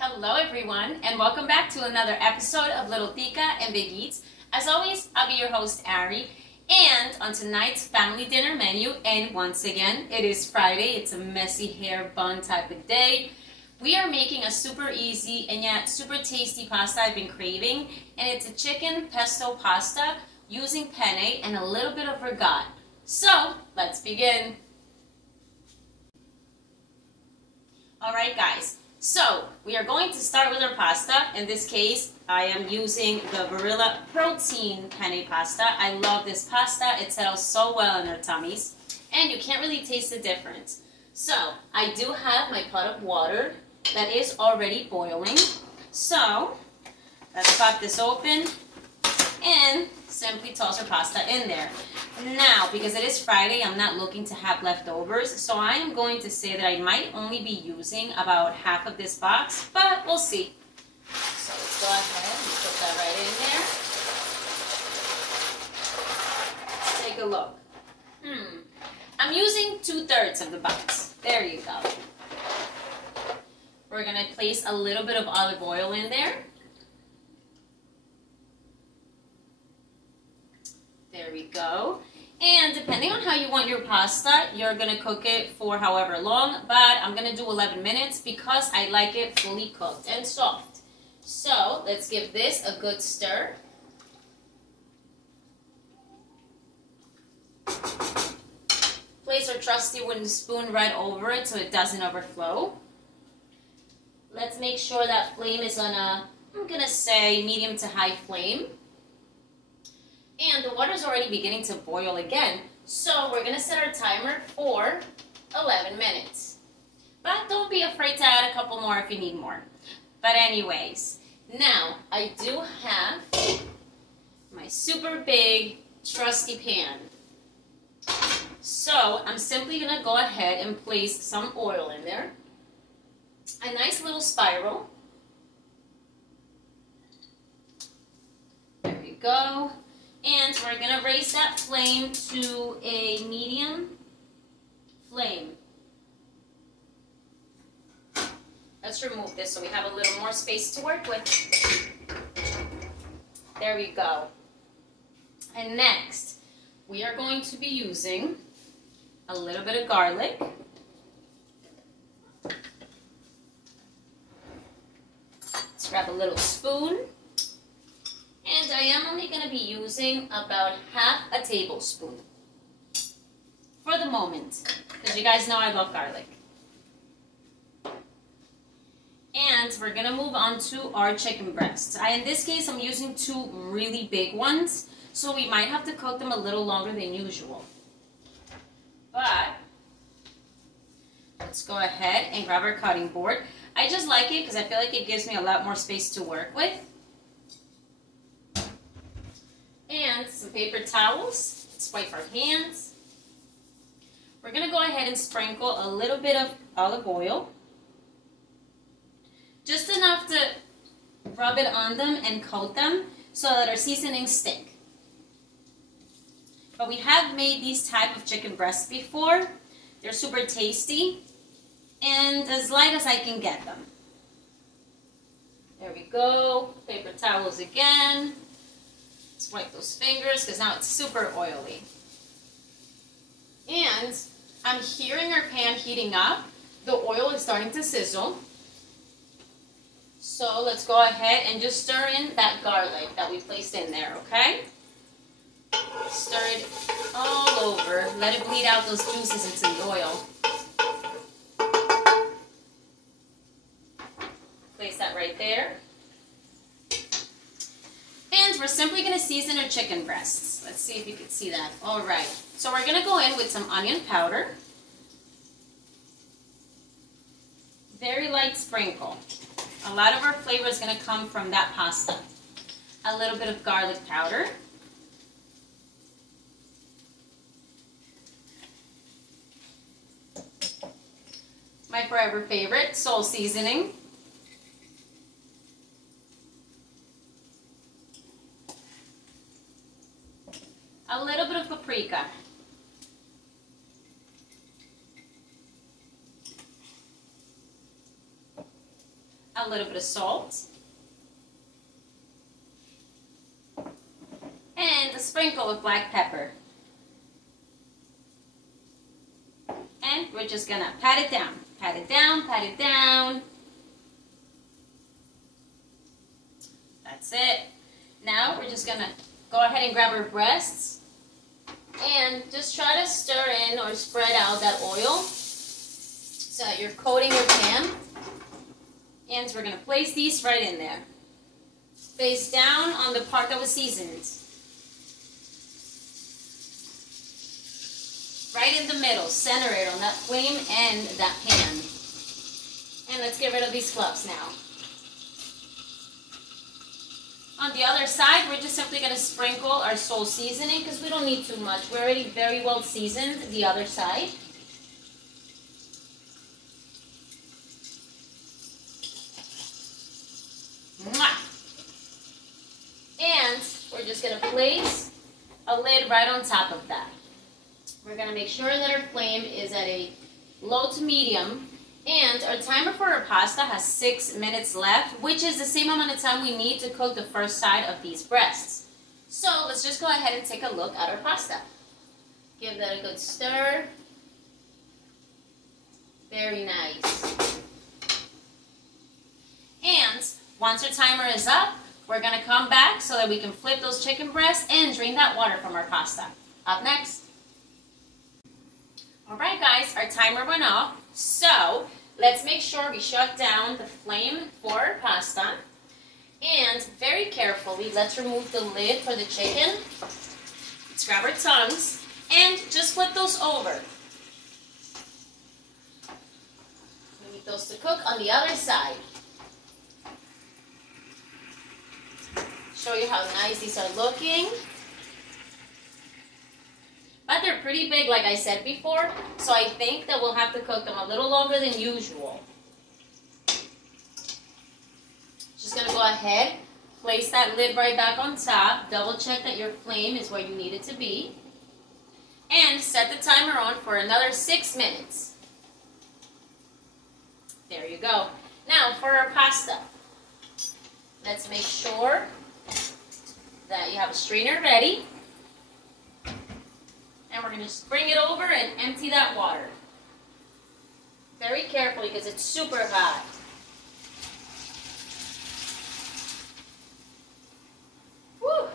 Hello everyone, and welcome back to another episode of Little Tica and Big Eats. As always, I'll be your host, Ari, and on tonight's family dinner menu, and once again, it is Friday, it's a messy hair bun type of day, we are making a super easy and yet super tasty pasta I've been craving, and it's a chicken pesto pasta using penne and a little bit of ricotta. So, let's begin. Alright guys, so we are going to start with our pasta. In this case, I am using the Barilla Protein Penne Pasta. I love this pasta. It settles so well in our tummies, and you can't really taste the difference. So, I do have my pot of water that is already boiling. So, let's pop this open and simply toss our pasta in there. Now, because it is Friday, I'm not looking to have leftovers, so I am going to say that I might only be using about half of this box, but we'll see. So let's go ahead and put that right in there. Let's take a look. I'm using 2/3 of the box. There you go. We're going to place a little bit of olive oil in there. There we go. And depending on how you want your pasta, you're going to cook it for however long, but I'm going to do 11 minutes because I like it fully cooked and soft. So let's give this a good stir. Place our trusty wooden spoon right over it so it doesn't overflow. Let's make sure that flame is on a, I'm going to say, medium to high flame. And the water is already beginning to boil again, so we're going to set our timer for 11 minutes. But don't be afraid to add a couple more if you need more. But anyways, now I do have my super big trusty pan. So I'm simply going to go ahead and place some oil in there. A nice little spiral. There we go. And we're going to raise that flame to a medium flame. Let's remove this so we have a little more space to work with. There we go. And next, we are going to be using a little bit of garlic. Let's grab a little spoon. And I am only going to be using about half a tablespoon for the moment, because you guys know I love garlic. And we're going to move on to our chicken breasts. In this case, I'm using 2 really big ones, so we might have to cook them a little longer than usual. But let's go ahead and grab our cutting board. I just like it because I feel like it gives me a lot more space to work with. And some paper towels. Let's wipe our hands. We're going to go ahead and sprinkle a little bit of olive oil. Just enough to rub it on them and coat them so that our seasonings stick. But we have made these type of chicken breasts before. They're super tasty and as light as I can get them. There we go. Paper towels again. Let's wipe those fingers because now it's super oily. And I'm hearing our pan heating up. The oil is starting to sizzle. So let's go ahead and just stir in that garlic that we placed in there, okay? Stir it all over. Let it bleed out those juices into the oil. Place that right there. We're simply going to season our chicken breasts. Let's see if you can see that. All right. So we're going to go in with some onion powder. Very light sprinkle. A lot of our flavor is going to come from that pasta. A little bit of garlic powder. My forever favorite, salt seasoning. A little bit of paprika. a little bit of salt, and a sprinkle of black pepper. And we're just gonna pat it down, pat it down, pat it down. That's it. Now we're just gonna go ahead and grab our breasts and just try to stir in or spread out that oil so that you're coating your pan. And we're gonna place these right in there. Face down on the part that was seasoned. Right in the middle, center it on that flame and that pan. And let's get rid of these clumps now. On the other side, we're just simply going to sprinkle our sole seasoning because we don't need too much. We're already very well seasoned the other side. Mwah! And we're just going to place a lid right on top of that. We're going to make sure that our flame is at a low to medium. And our timer for our pasta has 6 minutes left, which is the same amount of time we need to cook the first side of these breasts. So let's just go ahead and take a look at our pasta. Give that a good stir. Very nice. And once our timer is up, we're going to come back so that we can flip those chicken breasts and drain that water from our pasta. Up next. Alright guys, our timer went off, so let's make sure we shut down the flame for our pasta. And very carefully, let's remove the lid for the chicken. Let's grab our tongues and just flip those over. We need those to cook on the other side. Show you how nice these are looking. But they're pretty big, like I said before, so I think that we'll have to cook them a little longer than usual. Just going to go ahead, place that lid right back on top, double check that your flame is where you need it to be, and set the timer on for another 6 minutes. There you go. Now for our pasta, let's make sure that you have a strainer ready. And we're going to just bring it over and empty that water. Very carefully because it's super hot. Woo!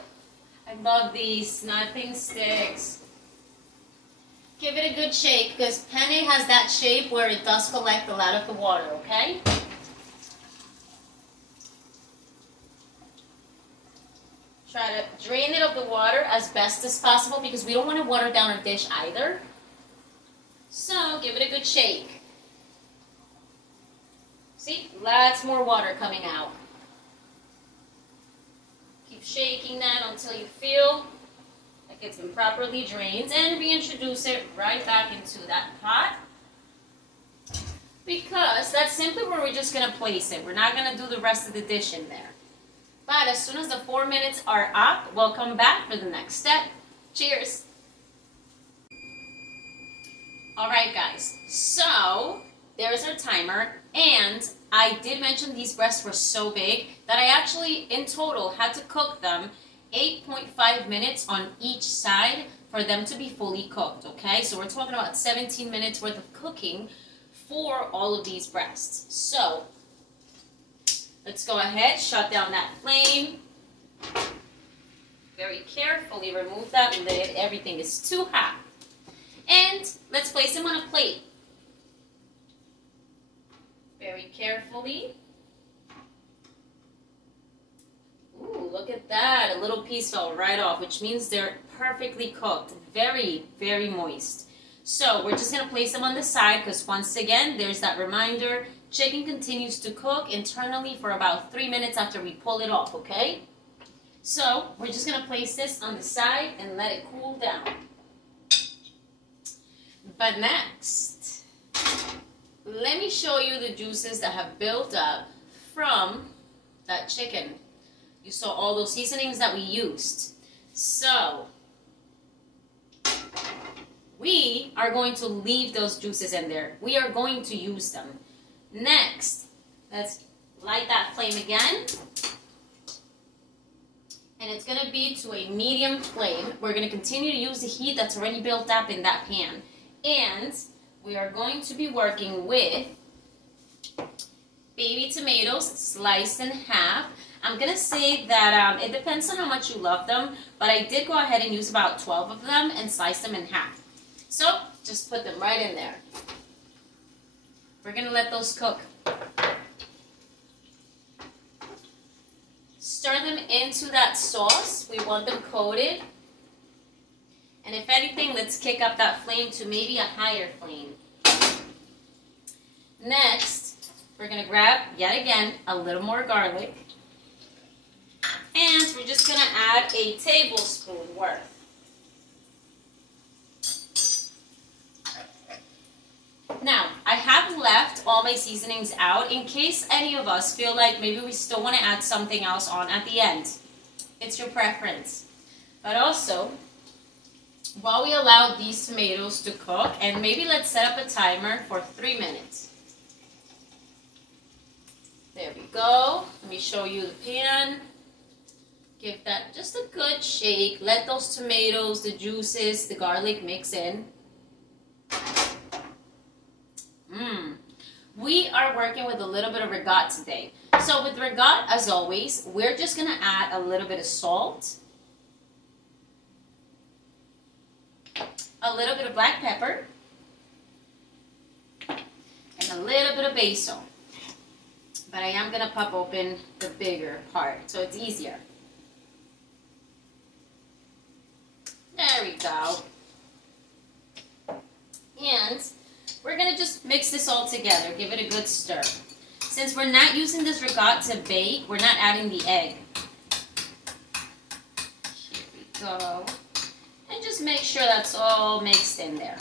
I love these. Nothing sticks. Give it a good shake because penne has that shape where it does collect a lot of the water, okay? Try to drain it of the water as best as possible because we don't want to water down our dish either. So give it a good shake. See, lots more water coming out. Keep shaking that until you feel like it's been properly drained and reintroduce it right back into that pot. Because that's simply where we're just going to place it. We're not going to do the rest of the dish in there. But as soon as the 4 minutes are up, we'll come back for the next step. Cheers! Alright guys, so there's our timer, and I did mention these breasts were so big that I actually, in total, had to cook them 8.5 minutes on each side for them to be fully cooked, okay? So we're talking about 17 minutes worth of cooking for all of these breasts. So let's go ahead, shut down that flame. Very carefully remove that lid. Everything is too hot. And let's place them on a plate. Very carefully. Ooh, look at that. A little piece fell right off, which means they're perfectly cooked. Very, very moist. So we're just going to place them on the side because once again, there's that reminder. Chicken continues to cook internally for about 3 minutes after we pull it off, okay? So we're just going to place this on the side and let it cool down. But next, let me show you the juices that have built up from that chicken. You saw all those seasonings that we used. So we are going to leave those juices in there. We are going to use them. Next, let's Light that flame again. And it's going to be to a medium flame. We're going to continue to use the heat that's already built up in that pan. And we are going to be working with baby tomatoes sliced in half. I'm going to say that it depends on how much you love them, but I did go ahead and use about 12 of them and slice them in half. So just put them right in there. We're going to let those cook. Stir them into that sauce. We want them coated. And if anything, let's kick up that flame to maybe a higher flame. Next, we're going to grab, yet again, a little more garlic. And we're just going to add a tablespoon worth. Now, I have left all my seasonings out in case any of us feel like maybe we still want to add something else on at the end. It's your preference. But also, while we allow these tomatoes to cook, and maybe let's set up a timer for 3 minutes. There we go. Let me show you the pan. Give that just a good shake. Let those tomatoes, the juices, the garlic mix in. We are working with a little bit of ricotta today. So with ricotta, as always, we're just going to add a little bit of salt, a little bit of black pepper, and a little bit of basil. But I am going to pop open the bigger part so it's easier. There we go. And we're going to just mix this all together. Give it a good stir. Since we're not using this ricotta to bake, we're not adding the egg. Here we go. And just make sure that's all mixed in there.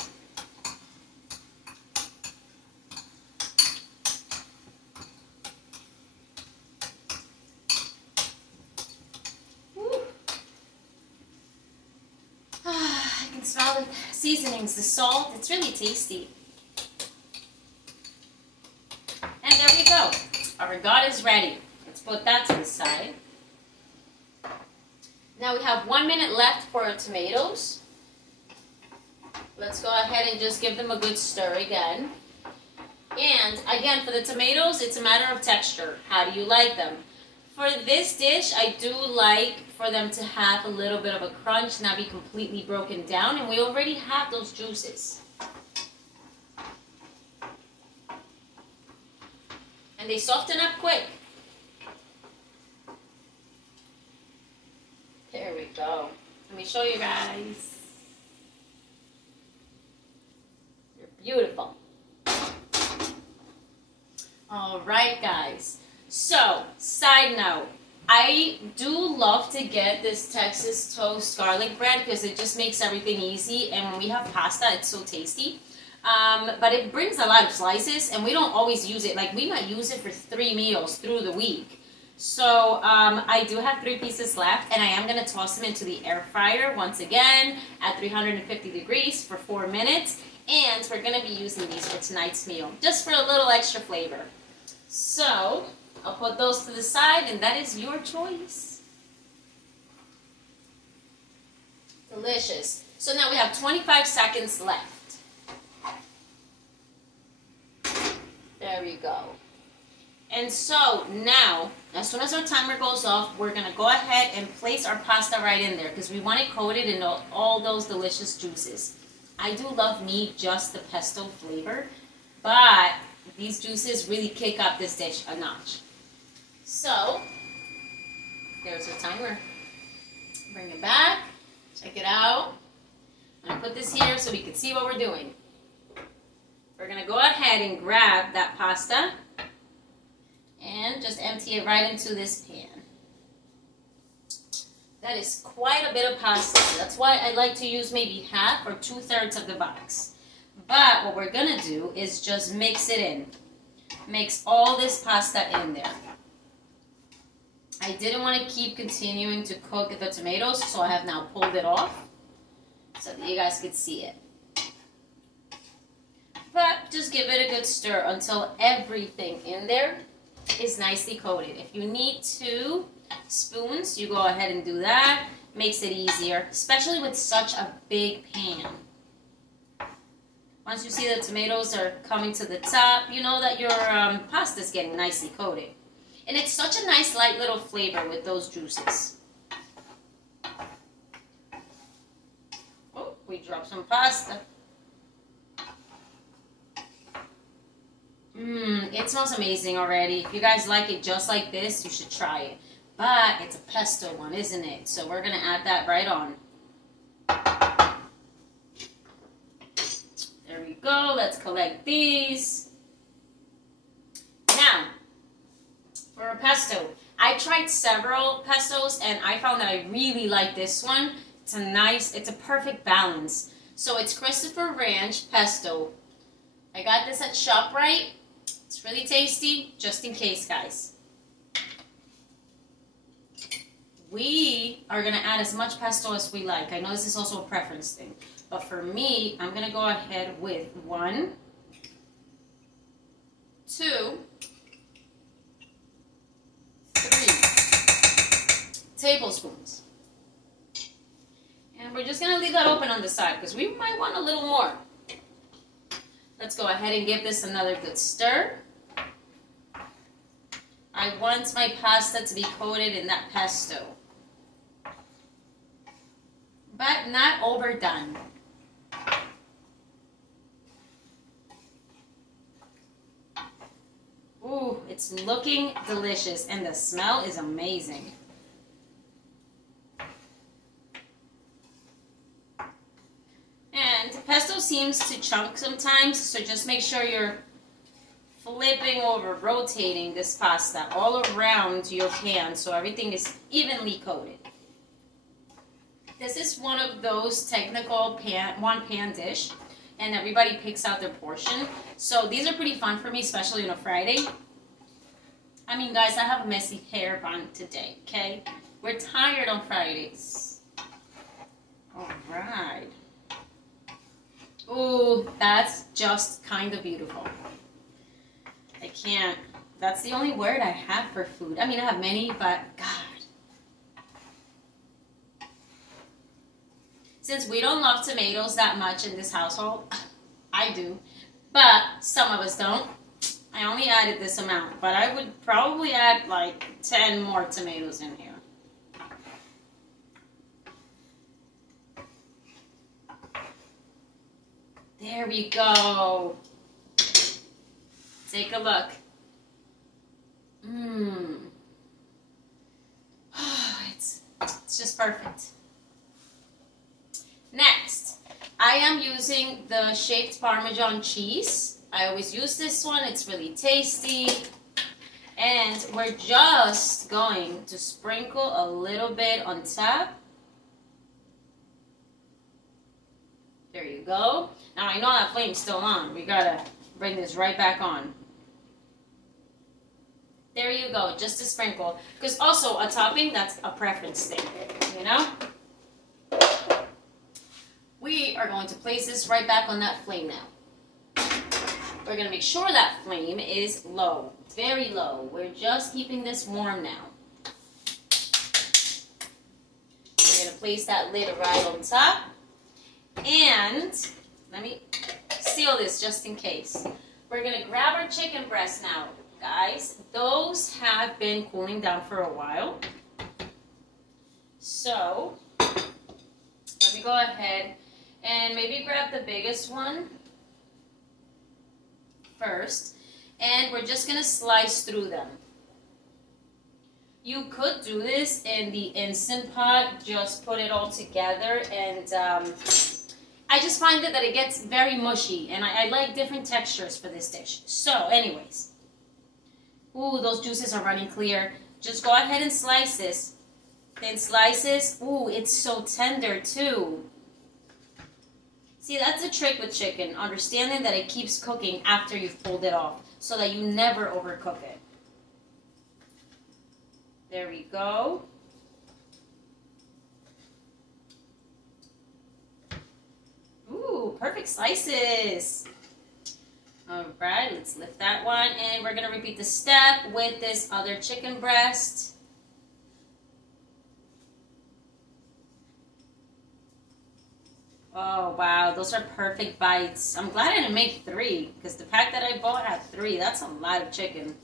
I can smell the seasonings, the salt. It's really tasty. And there we go. Our ricotta is ready. Let's put that to the side. Now we have 1 minute left for our tomatoes. Let's go ahead and just give them a good stir again. And again, for the tomatoes, it's a matter of texture. How do you like them? For this dish, I do like for them to have a little bit of a crunch, not be completely broken down, and we already have those juices. And they soften up quick. There we go. Let me show you guys. You're beautiful. All right, guys. So, side note, I do love to get this Texas toast garlic bread because it just makes everything easy, and when we have pasta, it's so tasty. But it brings a lot of slices, and we don't always use it. Like, we might use it for 3 meals through the week. So, I do have 3 pieces left, and I am going to toss them into the air fryer once again at 350 degrees for 4 minutes. And we're going to be using these for tonight's meal, just for a little extra flavor. So, I'll put those to the side, and that is your choice. Delicious. So now we have 25 seconds left. There we go. And so now, as soon as our timer goes off, we're going to go ahead and place our pasta right in there because we want it coated in all those delicious juices. I do love me just the pesto flavor, but these juices really kick up this dish a notch. So, there's our timer. Bring it back. Check it out. I'm going to put this here so we can see what we're doing. We're going to go ahead and grab that pasta and just empty it right into this pan. That is quite a bit of pasta. That's why I like to use maybe half or 2/3 of the box. But what we're going to do is just mix it in. Mix all this pasta in there. I didn't want to keep continuing to cook the tomatoes, so I have now pulled it off so that you guys could see it. But just give it a good stir until everything in there is nicely coated. If you need 2 spoons, you go ahead and do that. Makes it easier, especially with such a big pan. Once you see the tomatoes are coming to the top, you know that your pasta is getting nicely coated. And it's such a nice light little flavor with those juices. Oh, we dropped some pasta. It smells amazing already. If you guys like it just like this, you should try it. But it's a pesto one, isn't it? So we're going to add that right on. There we go. Let's collect these. Now, for a pesto, I tried several pestos and I found that I really like this one. It's a perfect balance. So it's Christopher Ranch pesto. I got this at ShopRite. It's really tasty, just in case, guys. We are going to add as much pesto as we like. I know this is also a preference thing. But for me, I'm going to go ahead with 1, 2, 3 tablespoons. And we're just going to leave that open on the side because we might want a little more. Let's go ahead and give this another good stir. I want my pasta to be coated in that pesto, but not overdone. Ooh, it's looking delicious and the smell is amazing. And pesto seems to chunk sometimes, so just make sure you're flipping over, rotating this pasta all around your pan so everything is evenly coated. This is one of those technical one pan dish, and everybody picks out their portion. So these are pretty fun for me, especially on a Friday. I mean, guys, I have a messy hair bun today, okay? We're tired on Fridays. All right. Ooh, that's just kind of beautiful. I can't. That's the only word I have for food. I mean, I have many, but God. Since we don't love tomatoes that much in this household, I do, but some of us don't. I only added this amount, but I would probably add like 10 more tomatoes in here. There we go. Take a look. It's just perfect. Next, I am using the shaped Parmesan cheese. I always use this one. It's really tasty. And we're just going to sprinkle a little bit on top. There you go. Now I know that flame's still on. We gotta bring this right back on. There you go, just a sprinkle. Because also a topping, that's a preference thing, you know? We are going to place this right back on that flame now. We're going to make sure that flame is low, very low. We're just keeping this warm now. We're going to place that lid right on top. And let me seal this just in case. We're going to grab our chicken breasts now, guys. Those have been cooling down for a while. So, let me go ahead and maybe grab the biggest one first. And we're just going to slice through them. You could do this in the Instant Pot, just put it all together, and I just find that it gets very mushy, and I like different textures for this dish. So, anyways. Ooh, those juices are running clear. Just go ahead and slice this. Thin slices. Ooh, it's so tender too. See, that's the trick with chicken. Understanding that it keeps cooking after you've pulled it off, so that you never overcook it. There we go. Ooh, perfect slices. All right, let's lift that one, and we're gonna repeat the step with this other chicken breast. Oh wow, those are perfect bites. I'm glad I didn't make 3, because the pack that I bought had 3. That's a lot of chicken.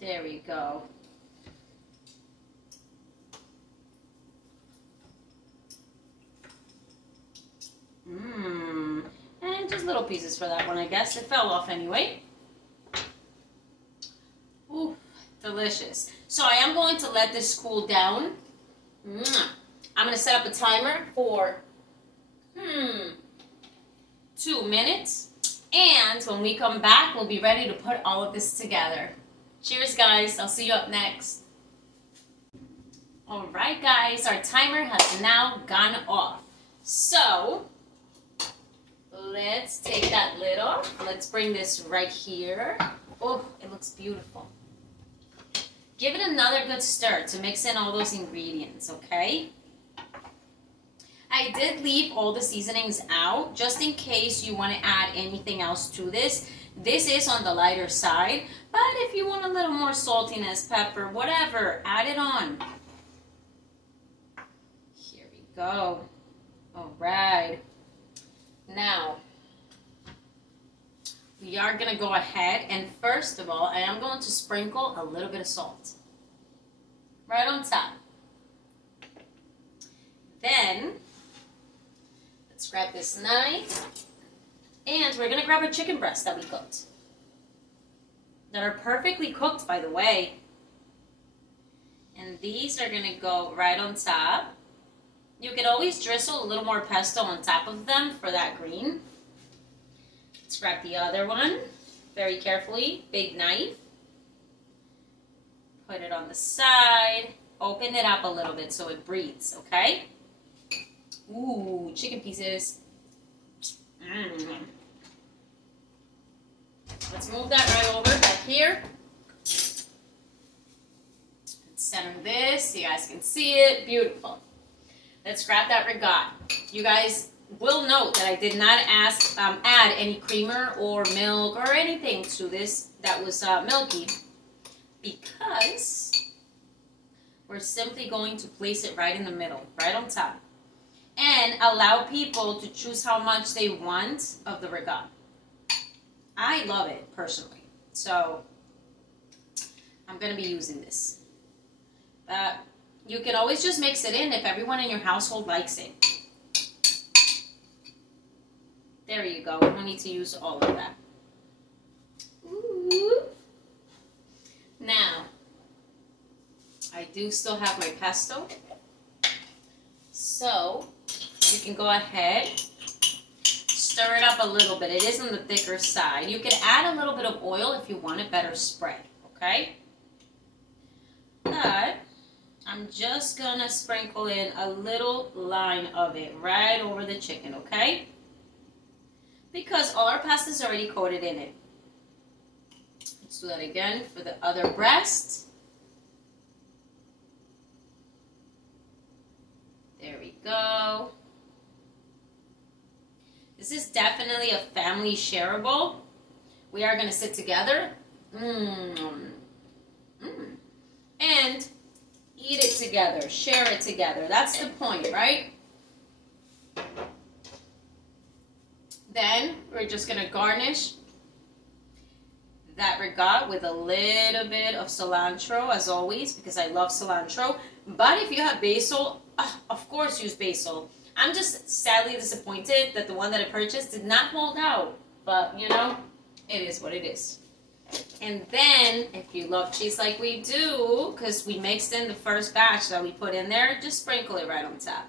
There we go. And just little pieces for that one, I guess. It fell off anyway. Ooh, delicious. So I am going to let this cool down. I'm going to set up a timer for 2 minutes. And when we come back, we'll be ready to put all of this together. Cheers, guys. I'll see you up next. All right, guys. Our timer has now gone off. So let's take that lid off. Let's bring this right here. Oh, it looks beautiful. Give it another good stir to mix in all those ingredients, okay? I did leave all the seasonings out just in case you want to add anything else to this. This is on the lighter side, but if you want a little more saltiness, pepper, whatever, add it on. Here we go. All right. Now, we are going to go ahead and first of all, I am going to sprinkle a little bit of salt right on top. Then, let's grab this knife and we're going to grab our chicken breasts that we cooked. That are perfectly cooked, by the way. And these are going to go right on top. You can always drizzle a little more pesto on top of them for that green. Let's grab the other one very carefully. Big knife. Put it on the side. Open it up a little bit so it breathes, okay? Ooh, chicken pieces. Let's move that right over back here. Let's center this so you guys can see it. Beautiful. Let's grab that ricotta. You guys will note that I did not add any creamer or milk or anything to this that was milky, because we're simply going to place it right in the middle, right on top, and allow people to choose how much they want of the ricotta. I love it personally, so I'm going to be using this. You can always just mix it in if everyone in your household likes it. There you go. We don't need to use all of that. Ooh. Now, I do still have my pesto. So, you can go ahead, stir it up a little bit. It is on the thicker side. You can add a little bit of oil if you want a better spread, okay? But I'm just gonna sprinkle in a little line of it right over the chicken, okay? Because all our pasta is already coated in it. Let's do that again for the other breast. There we go. This is definitely a family shareable. We are gonna sit together. And eat it together, share it together. That's the point, right? Then we're just gonna garnish that ricotta with a little bit of cilantro, as always, because I love cilantro. But if you have basil, of course use basil. I'm just sadly disappointed that the one that I purchased did not hold out. But, you know, it is what it is. And then, if you love cheese like we do, because we mixed in the first batch that we put in there, just sprinkle it right on top.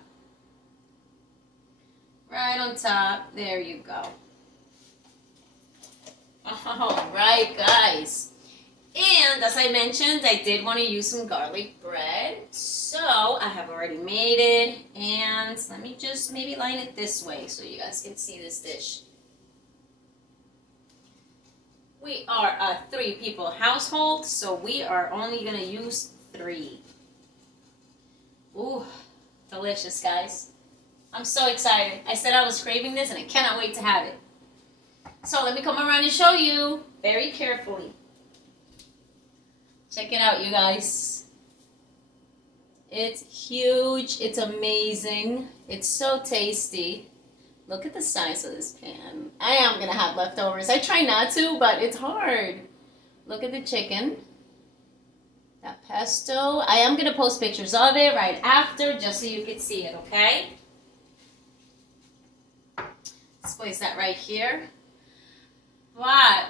Right on top. There you go. All right, guys. And as I mentioned, I did want to use some garlic bread. So I have already made it. And let me just maybe line it this way so you guys can see this dish. We are a 3-people household, so we are only going to use 3. Ooh, delicious, guys. I'm so excited. I said I was craving this and I cannot wait to have it. So let me come around and show you very carefully. Check it out, you guys. It's huge. It's amazing. It's so tasty. Look at the size of this pan. I am going to have leftovers. I try not to, but it's hard. Look at the chicken. That pesto. I am going to post pictures of it right after just so you can see it, okay? Let's place that right here. But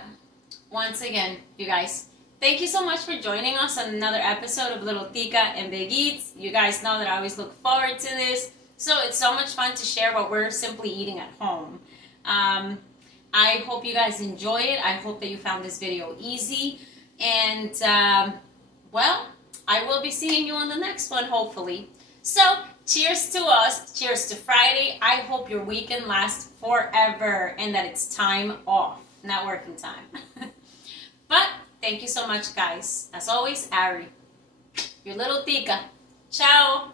once again, you guys, thank you so much for joining us on another episode of Little Tica and Big Eats. You guys know that I always look forward to this. So it's so much fun to share what we're simply eating at home. I hope you guys enjoy it. I hope that you found this video easy. And, well, I will be seeing you on the next one, hopefully. So, cheers to us. Cheers to Friday. I hope your weekend lasts forever and that it's time off, not working time. But thank you so much, guys. As always, Ari, your little Tica. Ciao.